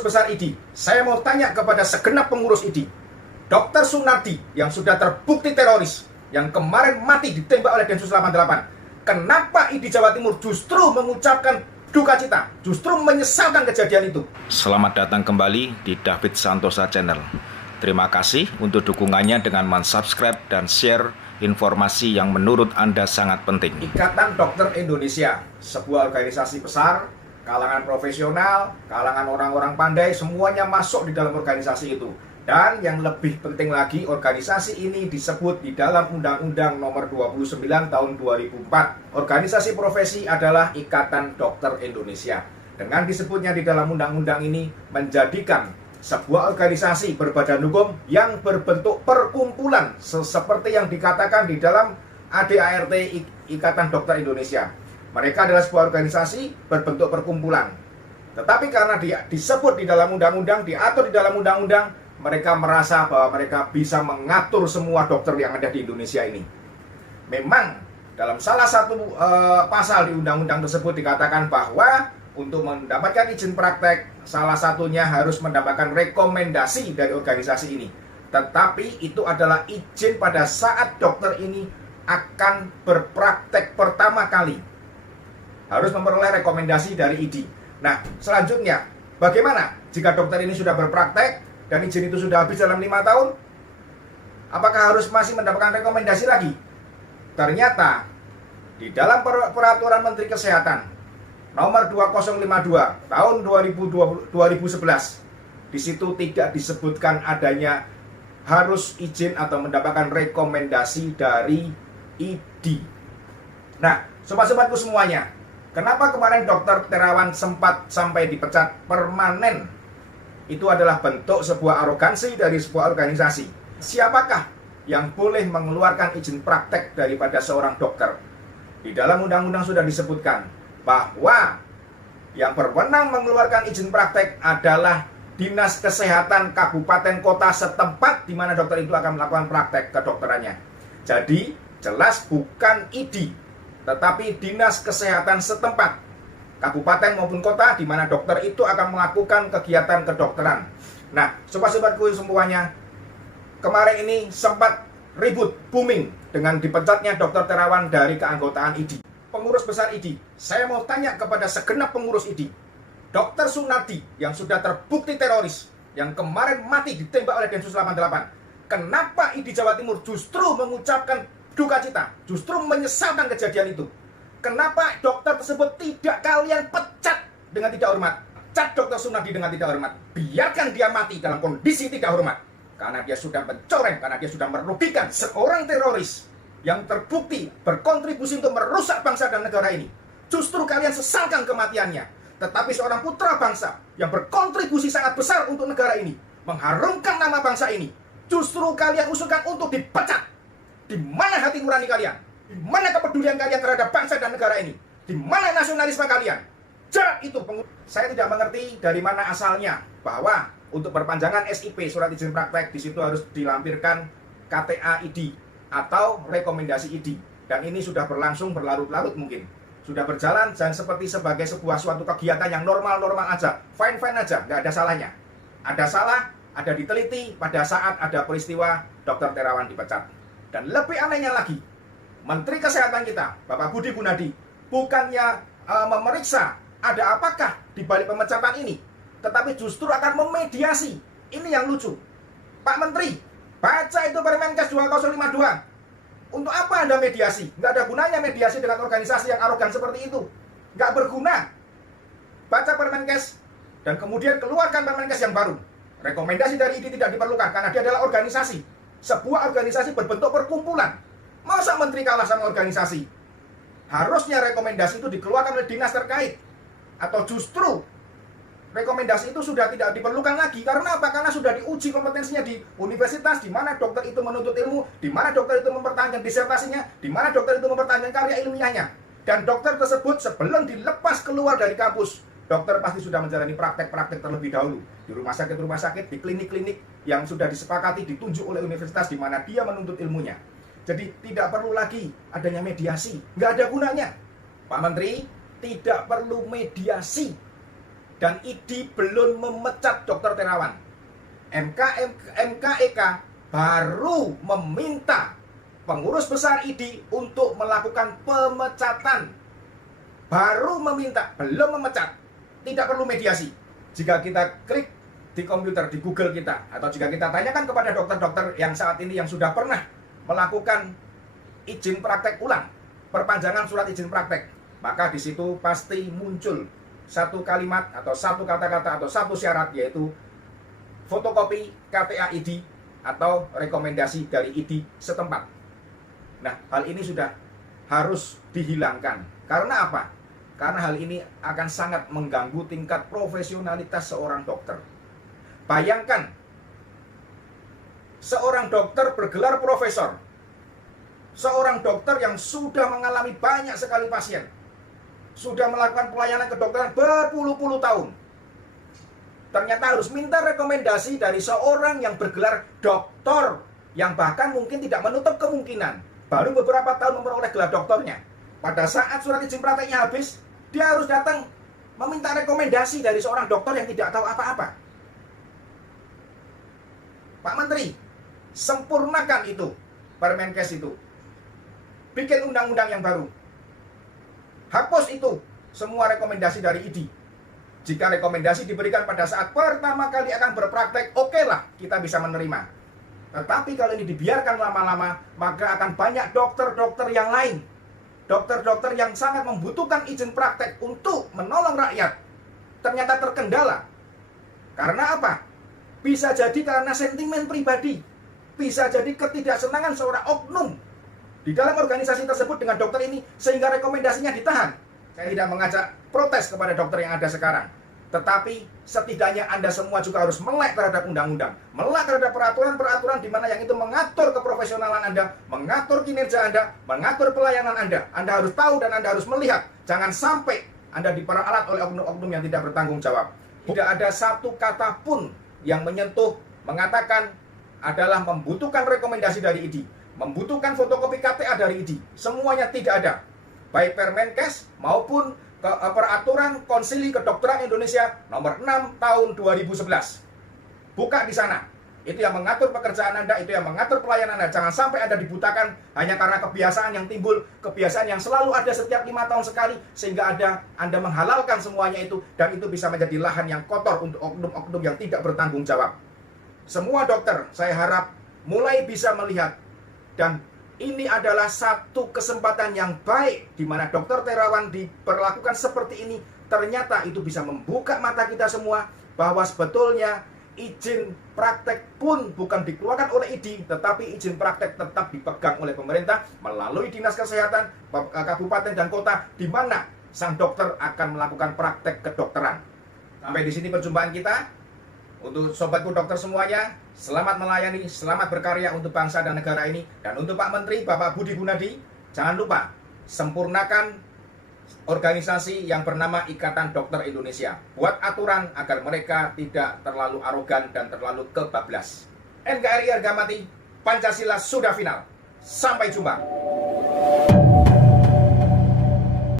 Pengurus besar IDI, saya mau tanya kepada segenap pengurus IDI. Dr. Sunardi yang sudah terbukti teroris, yang kemarin mati ditembak oleh Densus 88, kenapa IDI Jawa Timur justru mengucapkan duka cita, justru menyesalkan kejadian itu? Selamat datang kembali di David Santosa Channel. Terima kasih untuk dukungannya dengan mensubscribe dan share informasi yang menurut Anda sangat penting. Ikatan Dokter Indonesia, sebuah organisasi besar, kalangan profesional, kalangan orang-orang pandai, semuanya masuk di dalam organisasi itu. Dan yang lebih penting lagi, organisasi ini disebut di dalam Undang-Undang Nomor 29 Tahun 2004. Organisasi profesi adalah Ikatan Dokter Indonesia. Dengan disebutnya di dalam undang-undang ini, menjadikan sebuah organisasi berbadan hukum yang berbentuk perkumpulan seperti yang dikatakan di dalam ADART Ikatan Dokter Indonesia. Mereka adalah sebuah organisasi berbentuk perkumpulan. Tetapi karena disebut di dalam undang-undang, diatur di dalam undang-undang, mereka merasa bahwa mereka bisa mengatur semua dokter yang ada di Indonesia ini. Memang dalam salah satu pasal di undang-undang tersebut dikatakan bahwa untuk mendapatkan izin praktek, salah satunya harus mendapatkan rekomendasi dari organisasi ini. Tetapi itu adalah izin pada saat dokter ini akan berpraktek pertama kali. Harus memperoleh rekomendasi dari IDI. Nah, selanjutnya, bagaimana jika dokter ini sudah berpraktek dan izin itu sudah habis dalam 5 tahun? Apakah harus masih mendapatkan rekomendasi lagi? Ternyata, di dalam peraturan Menteri Kesehatan Nomor 2052 tahun 2011, di situ tidak disebutkan adanya harus izin atau mendapatkan rekomendasi dari IDI. Nah, sobat-sobatku semuanya, kenapa kemarin Dr. Terawan sempat sampai dipecat permanen? Itu adalah bentuk sebuah arogansi dari sebuah organisasi. Siapakah yang boleh mengeluarkan izin praktek daripada seorang dokter? Di dalam undang-undang sudah disebutkan bahwa yang berwenang mengeluarkan izin praktek adalah Dinas Kesehatan Kabupaten Kota setempat di mana dokter itu akan melakukan praktek kedokterannya. Jadi jelas bukan IDI, tetapi Dinas Kesehatan setempat, kabupaten maupun kota di mana dokter itu akan melakukan kegiatan kedokteran. Nah, sobat-sobatku semuanya, kemarin ini sempat ribut, booming dengan dipecatnya Dr. Terawan dari keanggotaan IDI. Pengurus besar IDI, saya mau tanya kepada segenap pengurus IDI. Dr. Sunardi yang sudah terbukti teroris, yang kemarin mati ditembak oleh Densus 88, kenapa IDI Jawa Timur justru mengucapkan duka cita, justru menyesalkan kejadian itu? Kenapa dokter tersebut tidak kalian pecat dengan tidak hormat? Pecat Dr. Sunardi dengan tidak hormat. Biarkan dia mati dalam kondisi tidak hormat. Karena dia sudah mencoreng, karena dia sudah merugikan seorang teroris yang terbukti berkontribusi untuk merusak bangsa dan negara ini. Justru kalian sesalkan kematiannya. Tetapi seorang putra bangsa yang berkontribusi sangat besar untuk negara ini, mengharumkan nama bangsa ini, justru kalian usulkan untuk dipecat. Di mana hati nurani kalian? Di mana kepedulian kalian terhadap bangsa dan negara ini? Di mana nasionalisme kalian? Jarak itu. Saya tidak mengerti dari mana asalnya bahwa untuk perpanjangan SIP, surat izin praktek, di situ harus dilampirkan KTA IDI atau rekomendasi IDI. Dan ini sudah berlangsung berlarut-larut mungkin. Sudah berjalan dan seperti sebagai suatu kegiatan yang normal-normal aja. Fine-fine aja, nggak ada salahnya. Ada salah, ada diteliti pada saat ada peristiwa Dr. Terawan dipecat. Dan lebih anehnya lagi, Menteri Kesehatan kita, Bapak Budi Gunadi, bukannya memeriksa ada apakah di balik pemecatan ini, tetapi justru akan memediasi. Ini yang lucu. Pak Menteri, baca itu Permenkes 2052. Untuk apa Anda mediasi? Nggak ada gunanya mediasi dengan organisasi yang arogan seperti itu. Nggak berguna. Baca Permenkes dan kemudian keluarkan Permenkes yang baru. Rekomendasi dari IDI tidak diperlukan karena dia adalah organisasi. Sebuah organisasi berbentuk perkumpulan. Masa Menteri kalah sama organisasi? Harusnya rekomendasi itu dikeluarkan oleh dinas terkait. Atau justru rekomendasi itu sudah tidak diperlukan lagi. Karena apa? Karena sudah diuji kompetensinya di universitas, di mana dokter itu menuntut ilmu, di mana dokter itu mempertahankan disertasinya, di mana dokter itu mempertahankan karya ilmiahnya. Dan dokter tersebut sebelum dilepas keluar dari kampus, dokter pasti sudah menjalani praktek-praktek terlebih dahulu di rumah sakit, di klinik-klinik yang sudah disepakati ditunjuk oleh universitas di mana dia menuntut ilmunya. Jadi tidak perlu lagi adanya mediasi, nggak ada gunanya. Pak Menteri, tidak perlu mediasi. dan ID belum memecat Dr. Terawan. MKEK baru meminta pengurus besar ID untuk melakukan pemecatan. Baru meminta, belum memecat. Tidak perlu mediasi. Jika kita klik di komputer, di Google kita, atau jika kita tanyakan kepada dokter-dokter yang saat ini yang sudah pernah melakukan izin praktek ulang, perpanjangan surat izin praktek, maka di situ pasti muncul satu kalimat atau satu kata-kata atau satu syarat, yaitu fotokopi KTA ID atau rekomendasi dari ID setempat. Nah, hal ini sudah harus dihilangkan. Karena apa? Karena hal ini akan sangat mengganggu tingkat profesionalitas seorang dokter. Bayangkan, seorang dokter bergelar profesor, seorang dokter yang sudah mengalami banyak sekali pasien, sudah melakukan pelayanan kedokteran berpuluh-puluh tahun, ternyata harus minta rekomendasi dari seorang yang bergelar doktor, yang bahkan mungkin tidak menutup kemungkinan baru beberapa tahun memperoleh gelar doktornya. Pada saat surat izin prakteknya habis, dia harus datang meminta rekomendasi dari seorang dokter yang tidak tahu apa-apa. Pak Menteri, sempurnakan itu, Permenkes itu. Bikin undang-undang yang baru. Hapus itu semua rekomendasi dari ID. Jika rekomendasi diberikan pada saat pertama kali akan berpraktek, oke lah, kita bisa menerima. Tetapi kalau ini dibiarkan lama-lama, maka akan banyak dokter-dokter yang lain, dokter-dokter yang sangat membutuhkan izin praktek untuk menolong rakyat, ternyata terkendala. Karena apa? Bisa jadi karena sentimen pribadi, bisa jadi ketidaksenangan seorang oknum di dalam organisasi tersebut dengan dokter ini, sehingga rekomendasinya ditahan. Saya tidak mengajak protes kepada dokter yang ada sekarang, tetapi setidaknya Anda semua juga harus melek terhadap undang-undang, melek terhadap peraturan-peraturan di mana yang itu mengatur keprofesionalan Anda, mengatur kinerja Anda, mengatur pelayanan Anda. Anda harus tahu dan Anda harus melihat. Jangan sampai Anda diperalat oleh oknum-oknum yang tidak bertanggung jawab. Tidak ada satu kata pun yang menyentuh, mengatakan adalah membutuhkan rekomendasi dari ID, membutuhkan fotokopi KTA dari ID. Semuanya tidak ada. Baik Permenkes maupun peraturan Konsili Kedokteran Indonesia nomor 6 tahun 2011. Buka di sana. Itu yang mengatur pekerjaan Anda, itu yang mengatur pelayanan Anda. Jangan sampai Anda dibutakan hanya karena kebiasaan yang timbul, kebiasaan yang selalu ada setiap 5 tahun sekali, sehingga Anda menghalalkan semuanya itu, dan itu bisa menjadi lahan yang kotor untuk oknum-oknum yang tidak bertanggung jawab. Semua dokter, saya harap mulai bisa melihat, dan ini adalah satu kesempatan yang baik di mana Dr. Terawan diperlakukan seperti ini. Ternyata itu bisa membuka mata kita semua bahwa sebetulnya izin praktek pun bukan dikeluarkan oleh ID, tetapi izin praktek tetap dipegang oleh pemerintah melalui Dinas Kesehatan Kabupaten dan Kota, di mana sang dokter akan melakukan praktek kedokteran. Sampai di sini perjumpaan kita. Untuk sobatku dokter semuanya, selamat melayani, selamat berkarya untuk bangsa dan negara ini. Dan untuk Pak Menteri, Bapak Budi Gunadi, jangan lupa sempurnakan organisasi yang bernama Ikatan Dokter Indonesia. Buat aturan agar mereka tidak terlalu arogan dan terlalu kebablas. NKRI harga mati, Pancasila sudah final. Sampai jumpa.